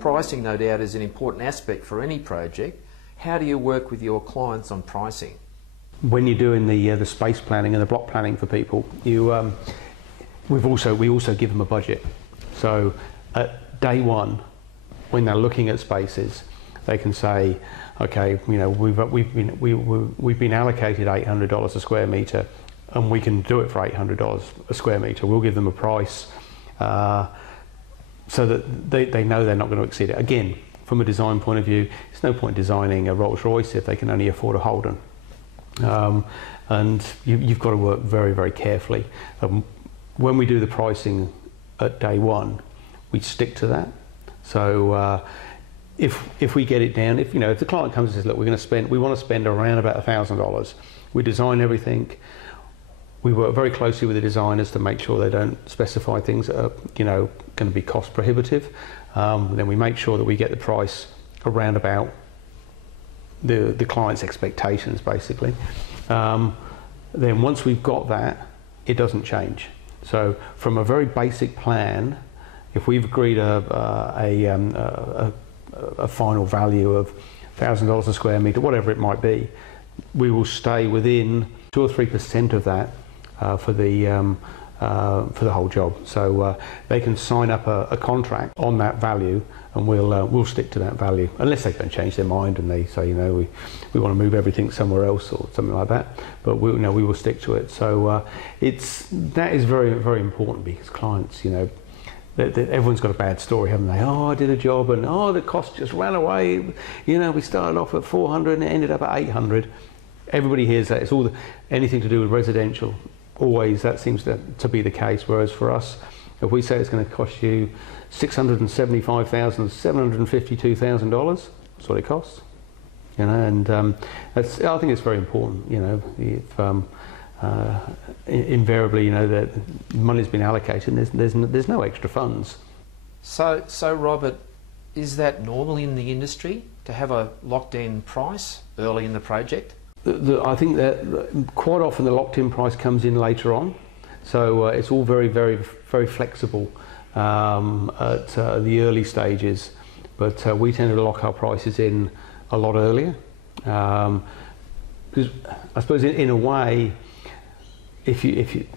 Pricing, no doubt, is an important aspect for any project. How do you work with your clients on pricing? When you're doing the space planning and the block planning for people, you we also give them a budget. So at day one, when they're looking at spaces, they can say, okay, you know, we've been allocated $800 a square metre, and we can do it for $800 a square metre. We'll give them a price so that they know they're not going to exceed it. Again, from a design point of view, it's no point designing a Rolls Royce if they can only afford a Holden. And you've got to work very, very carefully. When we do the pricing at day one, we stick to that. So if we get it down, if the client comes and says, look, we want to spend around about $1,000. We design everything. We work very closely with the designers to make sure they don't specify things that are, going to be cost prohibitive. Then we make sure that we get the price around about the client's expectations, basically. Then once we've got that, it doesn't change. So from a very basic plan, if we've agreed a final value of $1,000 a square metre, whatever it might be, we will stay within 2 or 3% of that for the whole job. So they can sign up a contract on that value, and we'll stick to that value, unless they don't change their mind and they say, we want to move everything somewhere else or something like that. But we will stick to it. So that is very, very important, because clients, everyone's got a bad story, haven't they? Oh, I did a job and the cost just ran away. We started off at 400 and it ended up at 800. Everybody hears that. It's all anything to do with residential. Always that seems to be the case. Whereas for us, if we say it's going to cost you $675,000, $752,000, that's what it costs. And I think it's very important. If invariably, that money's been allocated, and there's no extra funds. So Robert, is that normal in the industry to have a locked-in price early in the project? I think that quite often the locked-in price comes in later on, so it's all very, very, very flexible at the early stages. But we tend to lock our prices in a lot earlier, because I suppose in a way,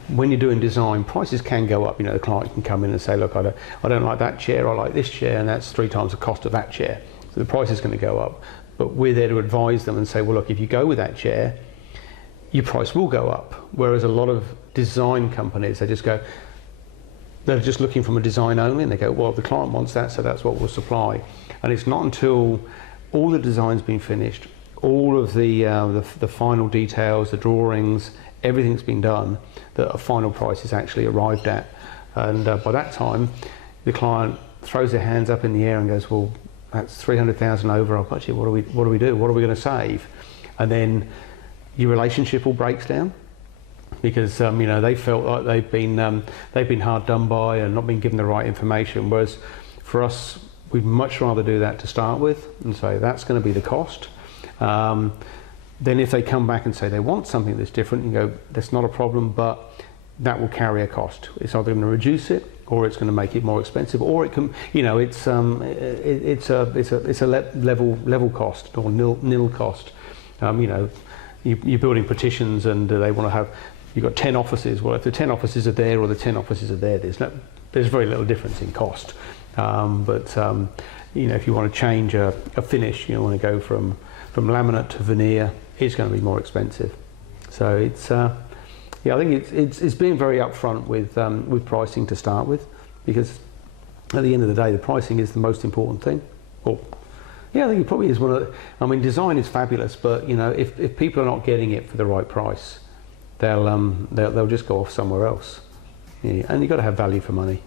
when you're doing design, prices can go up. The client can come in and say, look, I don't like that chair, I like this chair, and that's 3 times the cost of that chair. So the price is going to go up. But we're there to advise them and say, well, look, if you go with that chair, your price will go up. Whereas a lot of design companies, they're just looking from a design only, and they go, well, the client wants that, so that's what we'll supply. And it's not until all the design's been finished, all of the final details, the drawings, everything's been done, that a final price is actually arrived at. And by that time, the client throws their hands up in the air and goes, well, that's 300,000 over our budget. What do we do? What are we going to save? And then your relationship all breaks down, because they felt like they've been hard done by and not been given the right information. Whereas for us, we'd much rather do that to start with and say that's going to be the cost. Then if they come back and say they want something that's different, you go, that's not a problem, but that will carry a cost. It's either going to reduce it, or it's going to make it more expensive, or it can, it's a level cost or nil cost. You're building petitions, and they want to have, you've got 10 offices. Well, if the 10 offices are there or the 10 offices are there, there's very little difference in cost. But if you want to change a finish, you want to go from laminate to veneer, it's going to be more expensive. So it's I think it's being very upfront with pricing to start with, because at the end of the day, the pricing is the most important thing. I think it probably is one of the, design is fabulous, but if people are not getting it for the right price, they'll just go off somewhere else. And you've got to have value for money.